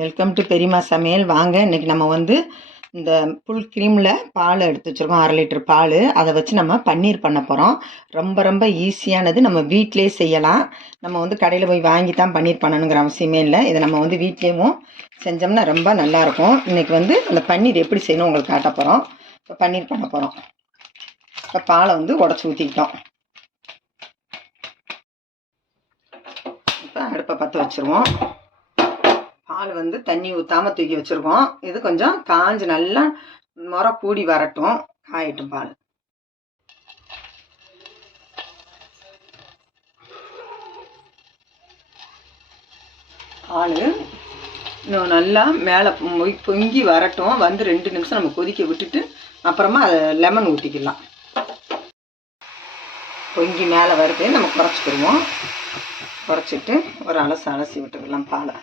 Welcome to பெரியம்மா சமையல். வாங்க, இன்றைக்கி நம்ம வந்து இந்த ஃபுல் க்ரீமில் பால் எடுத்து வச்சுருக்கோம், 1/2 லிட்டர் பால். அதை வச்சு நம்ம பன்னீர் பண்ண போகிறோம். ரொம்ப ரொம்ப ஈஸியானது, நம்ம வீட்டிலே செய்யலாம். நம்ம வந்து கடையில் போய் வாங்கி தான் பன்னீர் பண்ணணுங்கிற அவசியமே இல்லை. இதை நம்ம வந்து வீட்லேயும் செஞ்சோம்னா ரொம்ப நல்லாயிருக்கும். இன்றைக்கி வந்து அந்த பன்னீர் எப்படி செய்யணும் உங்களுக்கு காட்ட போகிறோம். இப்போ பன்னீர் பண்ண போகிறோம். இப்போ பாலை வந்து உடச்சி ஊற்றிக்கிட்டோம். இப்போ அடுப்பை பற்ற வச்சுருவோம். பால் வந்து தண்ணி ஊற்றாமல் தூக்கி வச்சுருக்கோம். இது கொஞ்சம் காஞ்சு நல்லா முறை கூடி வரட்டும், காயட்டும் பால். பால் இன்னும் நல்லா மேலே பொங்கி வரட்டும். வந்து 2 நிமிஷம் நம்ம கொதிக்க விட்டுட்டு அப்புறமா அதை லெமன் ஊற்றிக்கலாம். பொங்கி மேலே வருது, நம்ம குறைச்சிக்கிடுவோம். குறைச்சிட்டு ஒரு அலசி விட்டுக்கலாம் பாலை.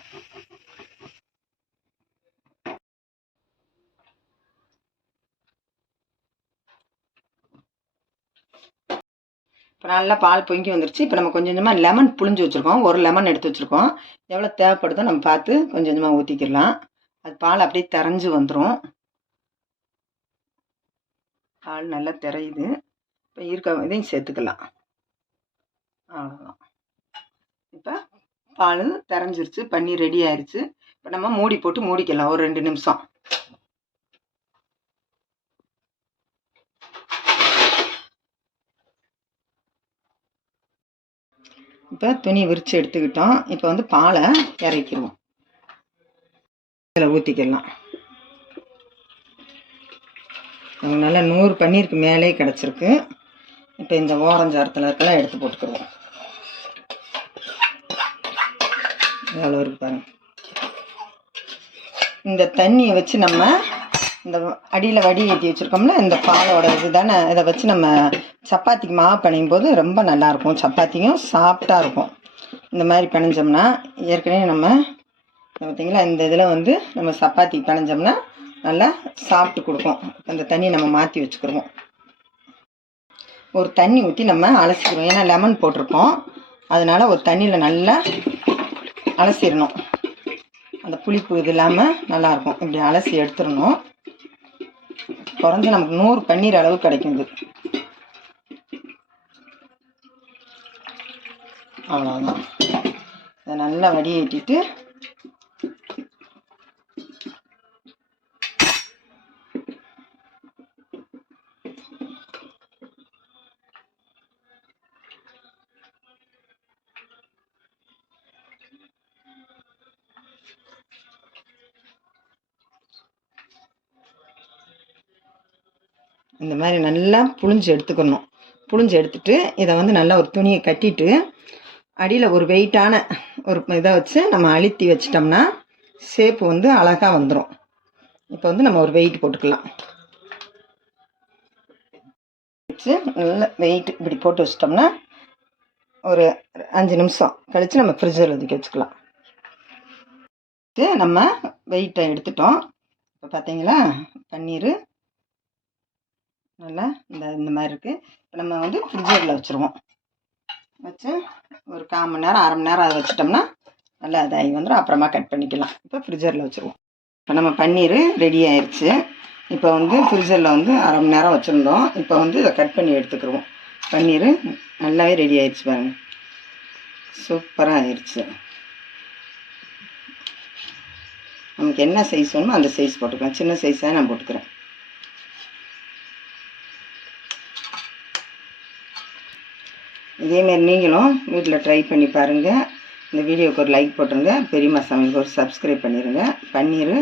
இப்போ நல்லா பால் பொங்கி வந்துருச்சு. இப்போ நம்ம கொஞ்சம் கொஞ்சமாக லெமன் புழிஞ்சு வச்சுருக்கோம். ஒரு லெமன் எடுத்து வச்சுருக்கோம். எவ்வளோ தேவைப்படுதோ நம்ம பார்த்து கொஞ்சம் கொஞ்சமாக ஊற்றிக்கிடலாம். அது பால் அப்படியே திரைஞ்சு வந்துடும். பால் நல்லா திரையுது. இப்போ இருக்க இதையும் சேர்த்துக்கலாம். அவ்வளோதான். இப்போ பால் திரைஞ்சிருச்சு, பன்னீர் ரெடி ஆயிடுச்சு. இப்போ நம்ம மூடி போட்டு மூடிக்கலாம் ஒரு 2 நிமிஷம். இப்போ துணி விரித்து எடுத்துக்கிட்டோம். இப்போ வந்து பாலை இறக்கிடுவோம். இதில் ஊற்றிக்கலாம். நமக்கு நல்லா 100 பன்னீருக்கு மேலே கிடச்சிருக்கு. இப்போ இந்த ஓரஞ்சாரத்தில் இருக்கலாம் எடுத்து போட்டுக்கிடுவோம். எவ்வளோ இருக்கு பாருங்க. இந்த தண்ணியை வச்சு நம்ம இந்த அடியில் வடி ஏற்றி வச்சுருக்கோம்னா இந்த பாலோட இது தானே, இதை வச்சு நம்ம சப்பாத்திக்கு மாவு பிணையும் போது ரொம்ப நல்லாயிருக்கும். சப்பாத்தியும் சாஃப்டாக இருக்கும். இந்த மாதிரி பிணைஞ்சோம்னா, ஏற்கனவே நம்ம பார்த்திங்களா இந்த இதில் வந்து நம்ம சப்பாத்தி பிணைஞ்சோம்னா நல்லா சாப்பிட்டு கொடுக்கும். அந்த தண்ணியை நம்ம மாற்றி வச்சுக்கிடுவோம். ஒரு தண்ணி ஊற்றி நம்ம அலசிக்கிறோம். ஏன்னா லெமன் போட்டிருக்கோம், அதனால் ஒரு தண்ணியில் நல்லா அலசிடணும். அந்த புளிப்பு இது இல்லாமல் நல்லாயிருக்கும். இப்படி அலசி எடுத்துடணும். குறைஞ்சி நமக்கு 100 பன்னீர் அளவு கிடைக்குது. அவ்வளோதான். இதை நல்லா வடிகட்டிட்டு இந்த மாதிரி நல்லா புழிஞ்சு எடுத்துக்கணும். புழிஞ்சு எடுத்துட்டு இதை வந்து நல்லா ஒரு துணியை கட்டிட்டு அடியில் ஒரு வெயிட்டான ஒரு இதை வச்சு நம்ம அழுத்தி வச்சிட்டோம்னா ஷேப்பு வந்து அழகாக வந்துடும். இப்போ வந்து நம்ம ஒரு வெயிட் போட்டுக்கலாம். வச்சு நல்லா வெயிட் இப்படி போட்டு வச்சிட்டோம்னா ஒரு 5 நிமிஷம் கழித்து நம்ம ஃப்ரிட்ஜில் ஒதுக்கி வச்சுக்கலாம். நம்ம வெயிட்டை எடுத்துட்டோம். இப்போ பார்த்தீங்களா பன்னீர் நல்லா இந்த மாதிரி இருக்குது. இப்போ நம்ம வந்து ஃப்ரிட்ஜரில் வச்சுருவோம். வச்சு ஒரு 1/4 மணி நேரம் 1/2 மணி நேரம் அதை வச்சிட்டோம்னா நல்லா இதாகி வந்துடும். அப்புறமா கட் பண்ணிக்கலாம். இப்போ ஃப்ரிட்ஜரில் வச்சுருவோம். இப்போ நம்ம பன்னீர் ரெடி ஆயிடுச்சு. இப்போ வந்து ஃப்ரிட்ஜரில் வந்து 1/2 மணி நேரம் வச்சுருந்தோம். இப்போ வந்து இதை கட் பண்ணி எடுத்துக்கிடுவோம். பன்னீர் நல்லாவே ரெடி ஆயிடுச்சு பாருங்கள். சூப்பராக ஆயிடுச்சு. நமக்கு என்ன சைஸ் வேணுமோ அந்த சைஸ் போட்டுக்கலாம். சின்ன சைஸாக நான் போட்டுக்கிறேன். இதேமாரி நீங்களும் வீட்டில் ட்ரை பண்ணி பாருங்கள். இந்த வீடியோவுக்கு ஒரு லைக் போட்டுருங்க. பெரியம்மா சமையலுக்கு ஒரு சப்ஸ்கிரைப் பண்ணிடுங்க. பன்னீர்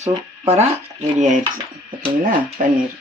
சூப்பராக ரெடி ஆயிடுச்சு. பார்த்தீங்களா பன்னீர்.